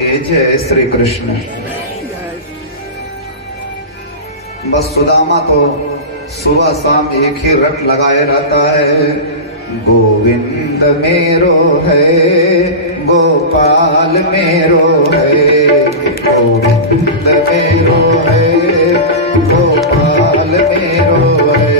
जय श्री कृष्ण। बस सुदामा तो सुबह शाम एक ही रट लगाए रहता है, गोविंद मेरो है गोपाल मेरो है, गोविंद मेरो है गोपाल मेरो है।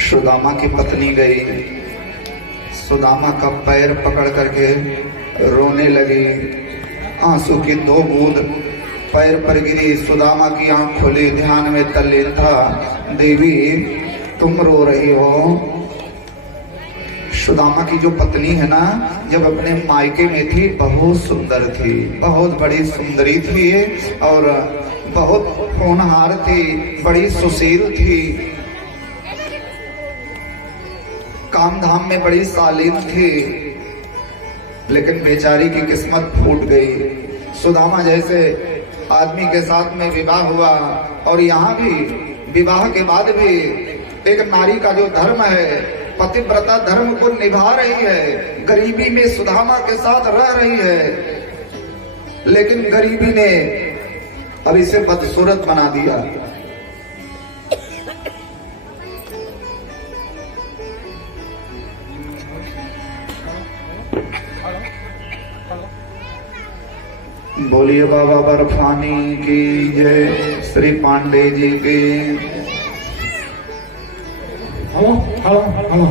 सुदामा की पत्नी गई, सुदामा का पैर पकड़ करके रोने लगी। आंसू की दो बूंद पैर पर गिरी। सुदामा की आंख खुली, ध्यान में तल्लीन था। देवी तुम रो रही हो। सुदामा की जो पत्नी है ना, जब अपने मायके में थी बहुत सुंदर थी, बहुत बड़ी सुंदरी थी और बहुत होनहार थी, बड़ी सुशील थी, काम धाम में बड़ी शालीन थी। लेकिन बेचारी की किस्मत फूट गई। सुदामा जैसे आदमी के साथ में विवाह हुआ, और यहाँ भी विवाह के बाद भी एक नारी का जो धर्म है, पतिव्रता धर्म को निभा रही है, गरीबी में सुदामा के साथ रह रही है, लेकिन गरीबी ने अब इसे बदसूरत बना दिया। बोलिए बाबा बर्फानी की जय, श्री पांडे जी की। Hello hello hello.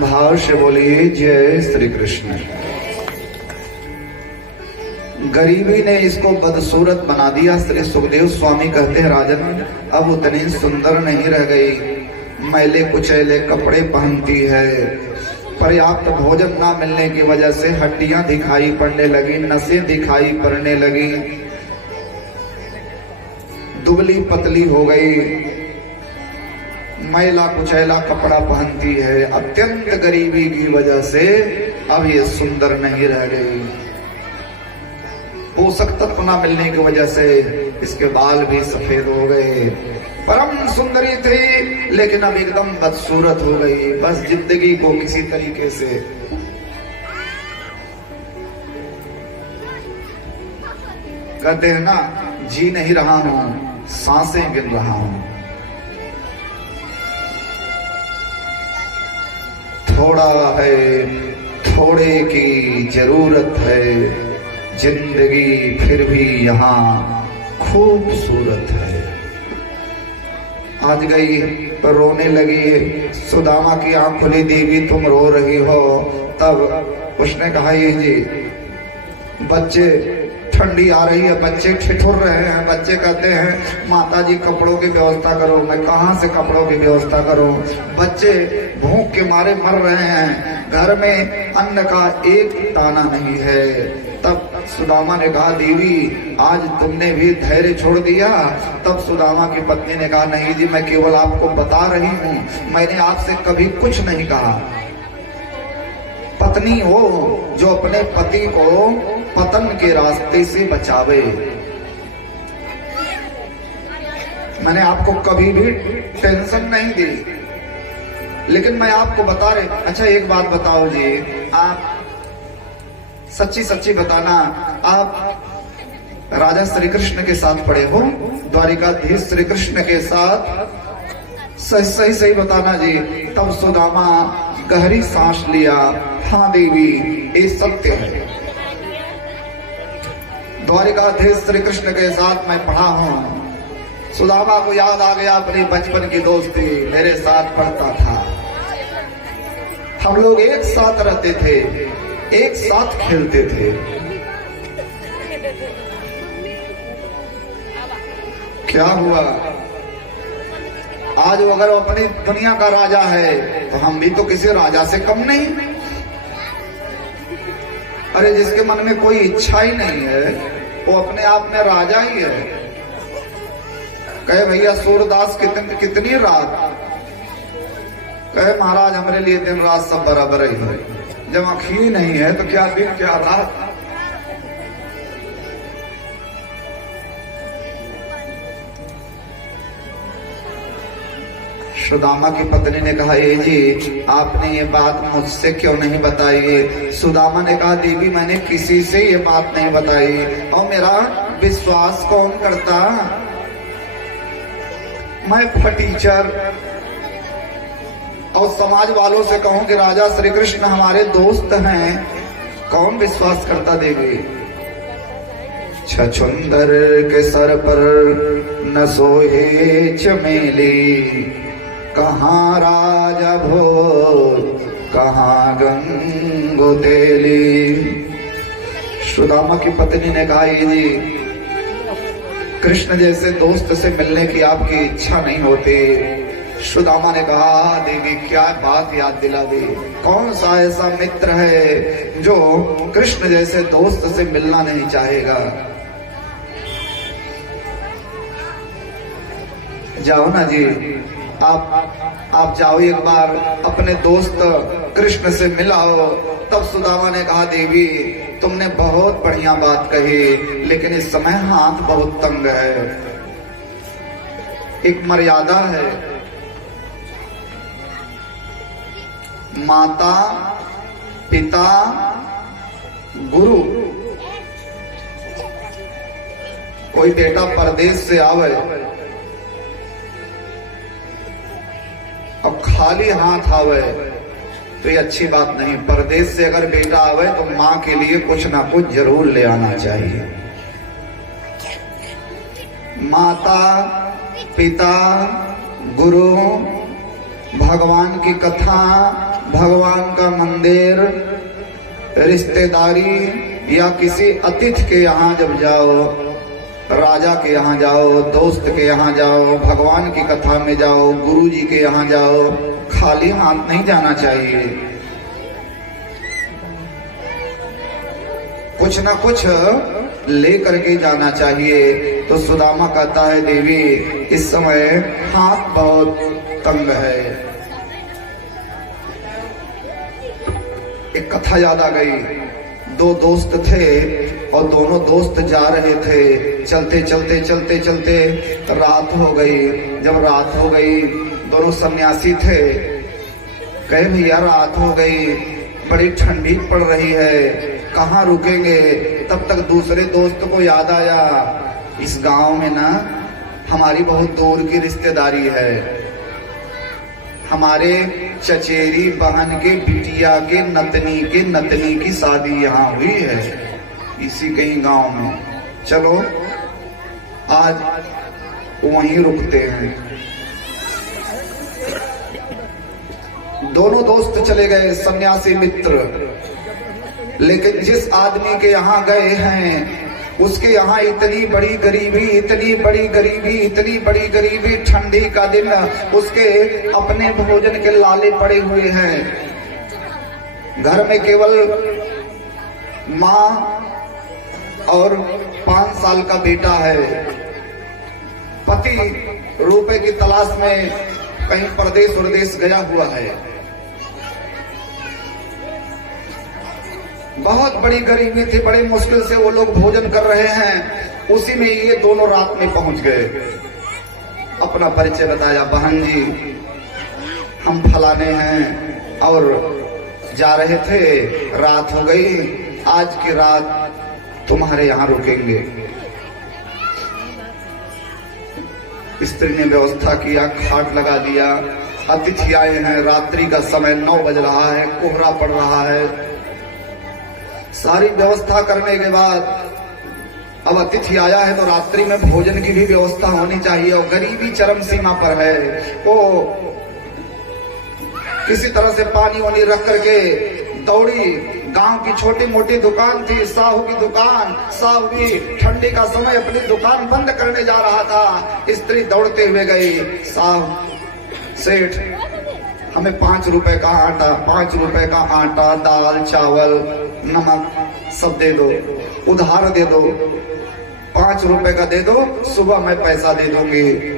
भाव से बोलिए जय श्री कृष्ण। गरीबी ने इसको बदसूरत बना दिया। श्री सुखदेव स्वामी कहते हैं, राजन अब उतनी सुंदर नहीं रह गई, मैले कुचैले कपड़े पहनती है, पर्याप्त भोजन ना मिलने की वजह से हड्डियां दिखाई पड़ने लगी, नसें दिखाई पड़ने लगी, दुबली पतली हो गई, मैला कुचैला कपड़ा पहनती है। अत्यंत गरीबी की वजह से अब ये सुंदर नहीं रह गई। पोषक तत्व न मिलने की वजह से इसके बाल भी सफेद हो गए। परम सुंदरी थी, लेकिन अब एकदम बदसूरत हो गई। बस जिंदगी को किसी तरीके से कहते हैं ना, जी नहीं रहा हूं, सांसें गिन रहा हूं। थोड़ा है, थोड़े की जरूरत है, जिंदगी फिर भी यहाँ खूबसूरत है। आज गई तो रोने लगी। सुदामा की आंख खुली, देवी तुम रो रही हो। तब उसने कहा, ये जी बच्चे, ठंडी आ रही है, बच्चे ठिठुर रहे हैं। बच्चे कहते हैं माता जी कपड़ों की व्यवस्था करो। मैं कहाँ से कपड़ों की व्यवस्था करूं? बच्चे भूख के मारे मर रहे हैं, घर में अन्न का एक दाना नहीं है। तब सुदामा ने कहा देवी आज तुमने भी धैर्य छोड़ दिया। तब सुदामा की पत्नी ने कहा नहीं जी, मैं केवल आपको बता रही हूं, मैंने आपसे कभी कुछ नहीं कहा। पत्नी हो जो अपने पति को पतन के रास्ते से बचावे। मैंने आपको कभी भी टेंशन नहीं दी, लेकिन मैं आपको बता रहे। अच्छा एक बात बताओ जी, आप सच्ची सच्ची बताना, आप राजा श्री कृष्ण के साथ पड़े हो? द्वारिकाधीश श्री कृष्ण के साथ? सही सही बताना जी। तब सुदामा गहरी सांस लिया, हाँ देवी ये सत्य है, द्वारिकाधीश श्री कृष्ण के साथ मैं पढ़ा हूं। सुदामा को याद आ गया अपनी बचपन की दोस्ती, मेरे साथ पढ़ता था, हम लोग एक साथ रहते थे, एक साथ खेलते थे। क्या हुआ आज अगर वो अपनी दुनिया का राजा है तो हम भी तो किसी राजा से कम नहीं। अरे जिसके मन में कोई इच्छा ही नहीं है वो अपने आप में राजा ही है। कहे भैया सूरदास कितनी रात, कहे महाराज हमारे लिए दिन रात सब बराबर ही है, जब आँख ही नहीं है तो क्या दिन क्या रात। सुदामा की पत्नी ने कहा ये जी आपने ये बात मुझसे क्यों नहीं बताई? सुदामा ने कहा देवी मैंने किसी से ये बात नहीं बताई, और मेरा विश्वास कौन करता? मैं फटीचर और समाज वालों से कहूं कि राजा श्री कृष्ण हमारे दोस्त हैं, कौन विश्वास करता देवी? छछुंदर के सर पर न सोहे चमेली, कहाँ राजा भोज कहाँ गंगो तेली। सुदामा की पत्नी ने कहा ये जी कृष्ण जैसे दोस्त से मिलने की आपकी इच्छा नहीं होती। सुदामा ने कहा देवी क्या बात याद दिला दी, कौन सा ऐसा मित्र है जो कृष्ण जैसे दोस्त से मिलना नहीं चाहेगा? जाओ ना जी, आप जाओ एक बार अपने दोस्त कृष्ण से मिलाओ। तब सुदामा ने कहा देवी तुमने बहुत बढ़िया बात कही, लेकिन इस समय हाथ बहुत तंग है, एक मर्यादा है। माता पिता गुरु, कोई बेटा परदेश से आवे और खाली हाथ आवे तो ये अच्छी बात नहीं। परदेश से अगर बेटा आवे तो माँ के लिए कुछ ना कुछ जरूर ले आना चाहिए। माता पिता गुरु, भगवान की कथा, भगवान का मंदिर, रिश्तेदारी या किसी अतिथि के यहाँ जब जाओ, राजा के यहाँ जाओ, दोस्त के यहाँ जाओ, भगवान की कथा में जाओ, गुरु जी के यहाँ जाओ, खाली हाथ नहीं जाना चाहिए। कुछ ना कुछ ले करके जाना चाहिए। तो सुदामा कहता है देवी इस समय हाथ बहुत तंग है। एक कथा याद आ गई, दो दोस्त थे और दोनों दोस्त जा रहे थे, चलते चलते चलते चलते रात हो गई। जब रात हो गई दोनों सन्यासी थे, कहे भैया रात हो गई, बड़ी ठंडी पड़ रही है, कहाँ रुकेंगे? तब तक दूसरे दोस्त को याद आया इस गांव में ना हमारी बहुत दूर की रिश्तेदारी है, हमारे चचेरी बहन के बिटिया के नतनी की शादी यहाँ हुई है इसी कहीं गांव में, चलो आज वहीं रुकते हैं। दोनों दोस्त चले गए सन्यासी मित्र, लेकिन जिस आदमी के यहाँ गए हैं उसके यहाँ इतनी बड़ी गरीबी, इतनी बड़ी गरीबी, इतनी बड़ी गरीबी, ठंडी का दिन, उसके अपने भोजन के लाले पड़े हुए हैं। घर में केवल माँ और 5 साल का बेटा है। पति रुपए की तलाश में कहीं परदेश वरदेश गया हुआ है। बहुत बड़ी गरीबी थी, बड़ी मुश्किल से वो लोग भोजन कर रहे हैं। उसी में ये दोनों रात में पहुंच गए। अपना परिचय बताया, बहन जी हम फलाने हैं और जा रहे थे, रात हो गई, आज की रात तुम्हारे यहां रुकेंगे। स्त्री ने व्यवस्था किया, खाट लगा दिया। अतिथि आए हैं, रात्रि का समय 9 बज रहा है, कोहरा पड़ रहा है। सारी व्यवस्था करने के बाद अब अतिथि आया है तो रात्रि में भोजन की भी व्यवस्था होनी चाहिए। और गरीबी चरम सीमा पर है, वो किसी तरह से पानी वानी रख करके दौड़ी। गांव की छोटी मोटी दुकान थी, साहू की दुकान। साहू भी ठंडी का समय अपनी दुकान बंद करने जा रहा था। स्त्री दौड़ते हुए गई, साहू सेठ हमें 5 रुपए का आटा, 5 रुपए का आटा, दाल चावल नमक सब दे दो, उधार दे दो, 5 रुपए का दे दो, सुबह मैं पैसा दे दूंगी।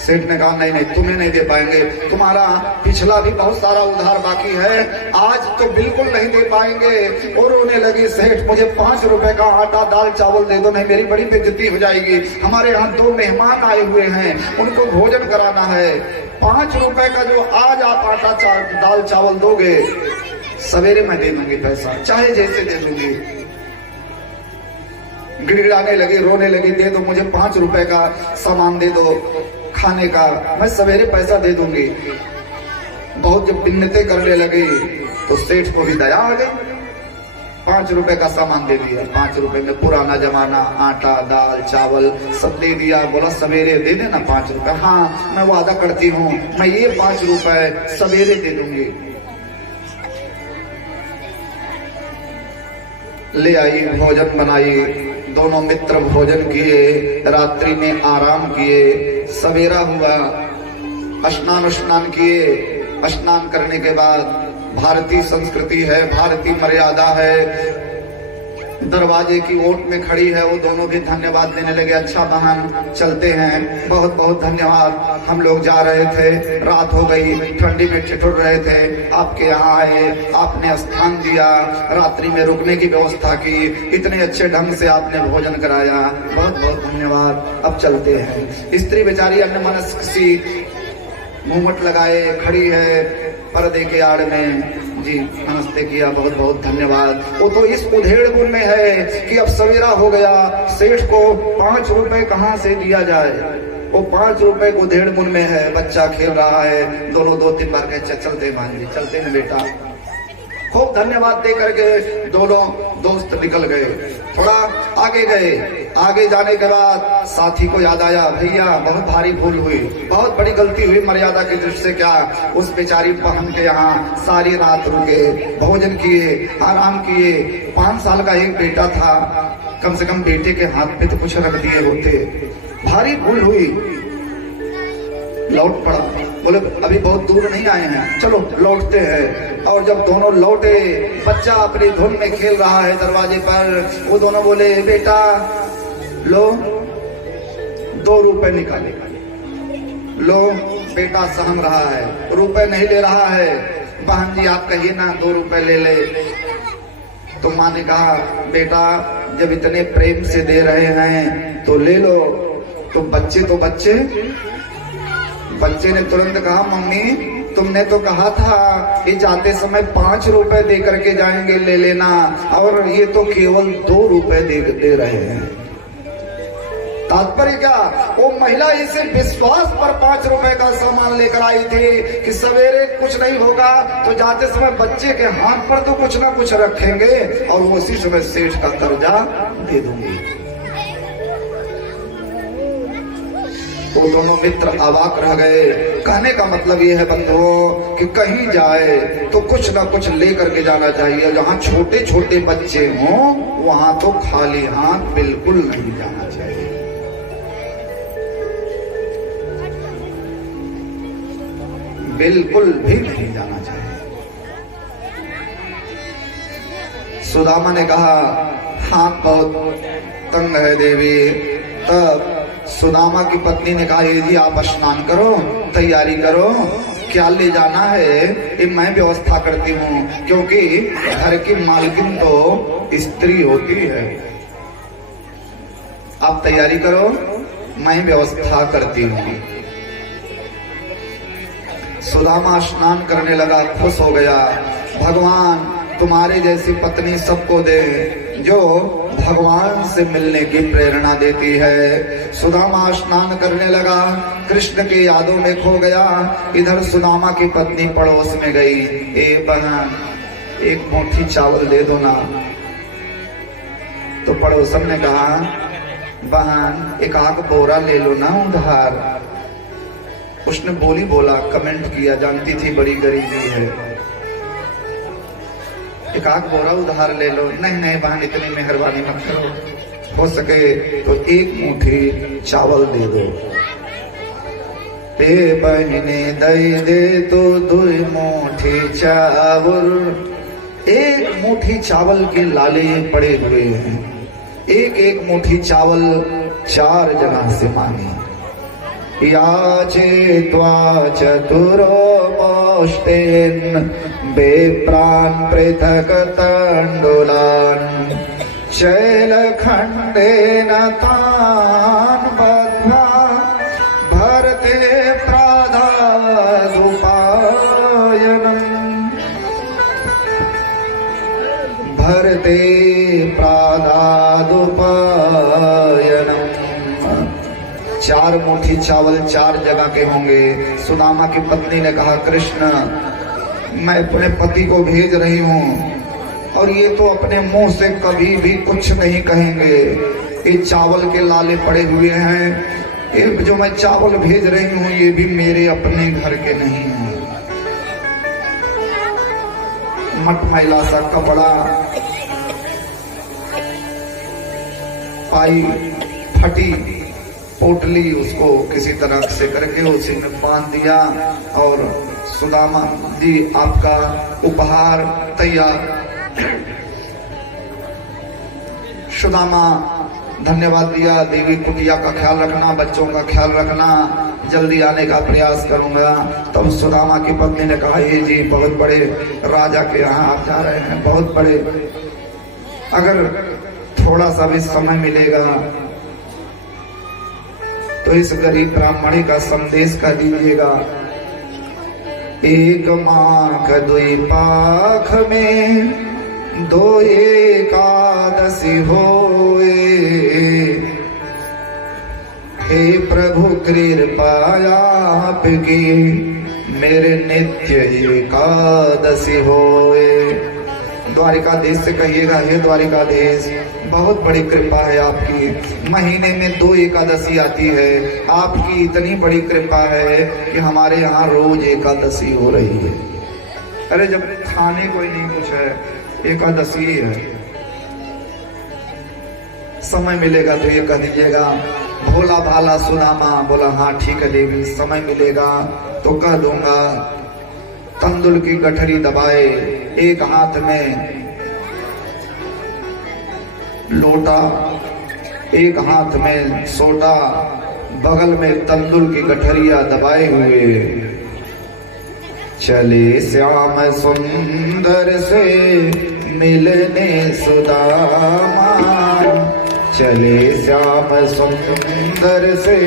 सेठ ने कहा नहीं नहीं, तुम्हें नहीं दे पाएंगे, तुम्हारा पिछला भी बहुत सारा उधार बाकी है, आज तो बिल्कुल नहीं दे पाएंगे। और रोने लगी, सेठ मुझे 5 रुपए का आटा दाल चावल दे दो, नहीं मेरी बड़ी बेइज्जती हो जाएगी। हमारे यहाँ 2 मेहमान आए हुए हैं, उनको भोजन कराना है। 5 रुपए का जो आज आप आटा दाल चावल दोगे, सवेरे मैं दे दूंगी पैसा, चाहे जैसे दे दूंगी। गिड़गिड़ाने लगी, रोने लगी, दे दो मुझे 5 रुपए का सामान दे दो खाने का, मैं सवेरे पैसा दे दूंगी। बहुत जब मिन्नतें करने लगी तो सेठ को भी दया आ गई। 5 रुपए का सामान दे दिया। 5 रुपए में पुराना जमाना आटा दाल चावल सब दे दिया। बोला सवेरे दे देना 5 रुपए। हाँ मैं वादा करती हूँ, मैं ये 5 रुपए सवेरे दे दूंगी। ले आई, भोजन बनाई, दोनों मित्र भोजन किए, रात्रि में आराम किए। सवेरा हुआ, स्नान किए। स्नान करने के बाद भारतीय संस्कृति है, भारतीय मर्यादा है, दरवाजे की ओट में खड़ी है, वो दोनों भी धन्यवाद देने लगे। अच्छा बहन चलते हैं, बहुत बहुत धन्यवाद, हम लोग जा रहे थे, रात हो गई, ठंडी में ठिठुर रहे थे, आपके यहाँ आए, आपने स्थान दिया, रात्रि में रुकने की व्यवस्था की, इतने अच्छे ढंग से आपने भोजन कराया, बहुत बहुत धन्यवाद, अब चलते हैं। स्त्री बेचारी अन्यमनस्क सी मुंहमट लगाए खड़ी है पर्दे के आड़ में। जी नमस्ते किया, बहुत बहुत धन्यवाद। वो तो इस उधेड़ में है कि अब सवेरा हो गया, सेठ को 5 रुपए कहाँ से दिया जाए। वो 5 रुपए को उधेड़ में है, बच्चा खेल रहा है, दोनों 2-3 बार कहे चलते मान जी, चलते हैं बेटा। खूब धन्यवाद दे करके दोनों दोस्त निकल गए। थोड़ा आगे गए, आगे जाने के बाद साथी को याद आया, भैया बहुत भारी भूल हुई, बहुत बड़ी गलती हुई, मर्यादा की दृष्टि से। क्या उस बेचारी बहन के यहाँ सारी रात रुके, भोजन किए, आराम किए। 5 साल का एक बेटा था, कम से कम बेटे के हाथ पे तो कुछ रख दिए होते। भारी भूल हुई, लौट पड़ा। बोले अभी बहुत दूर नहीं आए हैं, चलो लौटते हैं। और जब दोनों लौटे, बच्चा अपनी धुन में खेल रहा है दरवाजे पर। वो दोनों बोले बेटा लो 2 रुपए निकाले। लो बेटा सहम रहा है, रुपए नहीं ले रहा है। बहन जी आप कहिए ना 2 रुपए ले ले। तो माँ ने कहा बेटा जब इतने प्रेम से दे रहे हैं तो ले लो। तो बच्चे ने तुरंत कहा मम्मी तुमने तो कहा था कि जाते समय 5 रुपए दे करके जाएंगे, ले लेना, और ये तो केवल 2 रुपए दे रहे हैं। तात्पर्य क्या, वो महिला इसे विश्वास पर 5 रुपए का सामान लेकर आई थी कि सवेरे कुछ नहीं होगा तो जाते समय बच्चे के हाथ पर तो कुछ ना कुछ रखेंगे और वो उसी समय सेठ का कर्जा दे दूंगी। वो दोनों मित्र अवाक रह गए। कहने का मतलब ये है बंधुओं कि कहीं जाए तो कुछ ना कुछ लेकर के जाना चाहिए। जहाँ छोटे छोटे बच्चे हों वहां तो खाली हाथ बिल्कुल नहीं जाना चाहिए। बिल्कुल भी नहीं जाना चाहिए। सुदामा ने कहा हाथ बहुत तंग है देवी। तब सुदामा की पत्नी ने कहा ये जी आप स्नान करो, तैयारी करो, क्या ले जाना है ये मैं व्यवस्था करती हूँ, क्योंकि घर की मालकिन तो स्त्री होती है। आप तैयारी करो, मैं व्यवस्था करती हूँ। सुदामा स्नान करने लगा, खुश हो गया। भगवान तुम्हारे जैसी पत्नी सबको दे जो भगवान से मिलने की प्रेरणा देती है। सुदामा स्नान करने लगा, कृष्ण के यादों में खो गया। इधर सुदामा की पत्नी पड़ोस में गई, ए बहन एक मुट्ठी चावल दे दो ना। तो पड़ोसन ने कहा बहन एक आग बोरा ले लो ना उधार। उसने बोला कमेंट किया, जानती थी बड़ी गरीबी है, एक आग बोरा उधार ले लो। नहीं बहन इतनी मेहरबानी मत करो, हो सके तो एक मुट्ठी चावल दे दो। ए बहने दई दे तो 2 मुट्ठी चावल। एक मुट्ठी चावल के लाले पड़े हुए हैं, एक मुट्ठी चावल 4 जना से मांगे। याचे त्वा चतुरो मोष्टेन बेप्राण पृथक तंडुलान शैलखंडेन तान बद्धा भरते प्रादादुपायनम् भरते प्रादादुपायनम्। 4 मुट्ठी चावल 4 जगह के होंगे। सुदामा की पत्नी ने कहा कृष्ण मैं अपने पति को भेज रही हूँ और ये तो अपने मुंह से कभी भी कुछ नहीं कहेंगे। ये चावल के लाले पड़े हुए हैं, ये जो मैं चावल भेज रही हूँ ये भी मेरे अपने घर के नहीं हैं। मटमैला सा कपड़ा पाई फटी पोटली उसको किसी तरह से करके उसी में बांध दिया और सुदामा जी आपका उपहार तैयार। सुदामा धन्यवाद दिया, देवी कुटिया का ख्याल रखना, बच्चों का ख्याल रखना, जल्दी आने का प्रयास करूंगा। तब सुदामा की पत्नी ने कहा ये जी बहुत बड़े राजा के यहाँ आप जा रहे हैं, बहुत बड़े, अगर थोड़ा सा भी समय मिलेगा तो इस गरीब ब्राह्मणी का संदेश कर दीजिएगा। 1 माघ 2 पाख में 2 एकादशी होए। हे प्रभु कृपा आपकी मेरे नित्य एकादशी होए। द्वारिकाधीश से कहिएगा हे द्वारिकाधीश बहुत बड़ी कृपा है आपकी, महीने में 2 एकादशी आती है, आपकी इतनी बड़ी कृपा है कि हमारे यहाँ रोज एकादशी हो रही है। अरे जब खाने कोई नहीं कुछ है, एकादशी है, समय मिलेगा तो ये कह दीजिएगा। भोला भाला सुदामा बोला हाँ ठीक है देवी, समय मिलेगा तो कह दूंगा। तंदुल की गठरी दबाए, एक हाथ में लोटा, एक हाथ में सोटा, बगल में तंदुल की गठरिया दबाए हुए चले श्याम सुंदर से मिलने सुदामा। चले श्याम सुंदर से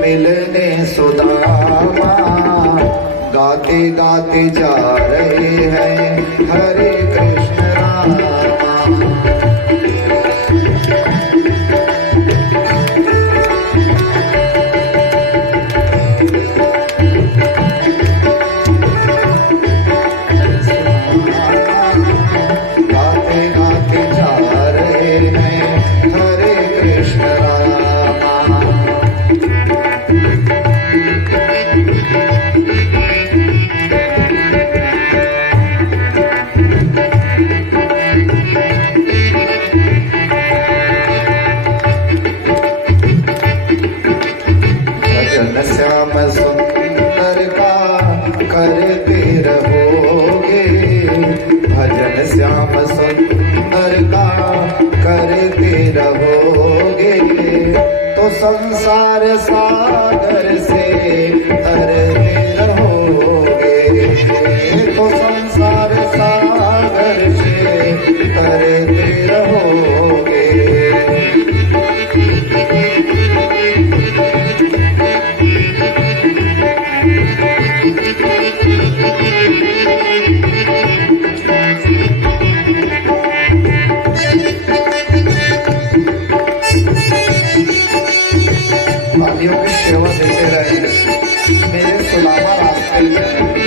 मिलने सुदामा। गाते गाते जा रहे हैं हरे कृष्ण रामा। गाते गाते जा रहे हैं हरे कृष्ण रामा। श्याम सुंदर का करते रहोगे भजन, श्याम सुंदर सागर से तरते रहोगे, तो संसार सागर से तरते रहोगे। तालियों की सेवा देते रहे, मेरे सुदामा रास्ते में।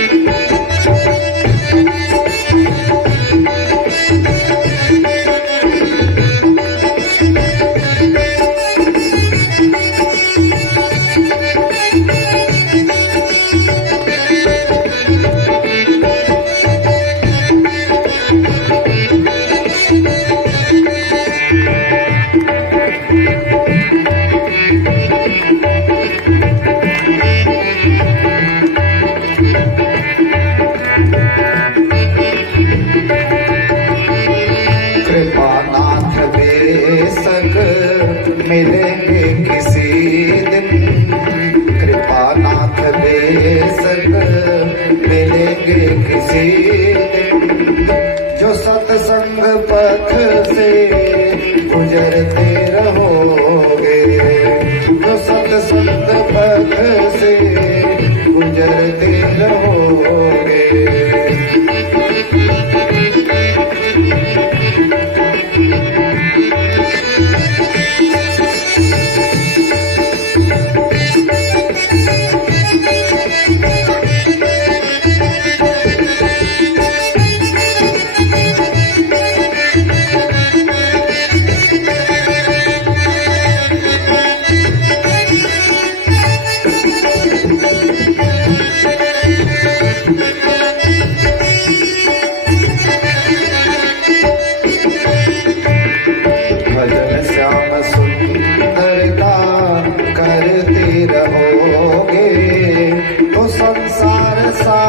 कृपानाथ बेशक मिलेंगे किसी दिन, कृपानाथ बेशक मिलेंगे किसी दिन, जो सत्संग पथ से गुजरते रहोगे, जो सत्संग पथ से गुजरते रहोगे। भजन श्याम सुंदर का करते रहोगे, तो संसार सा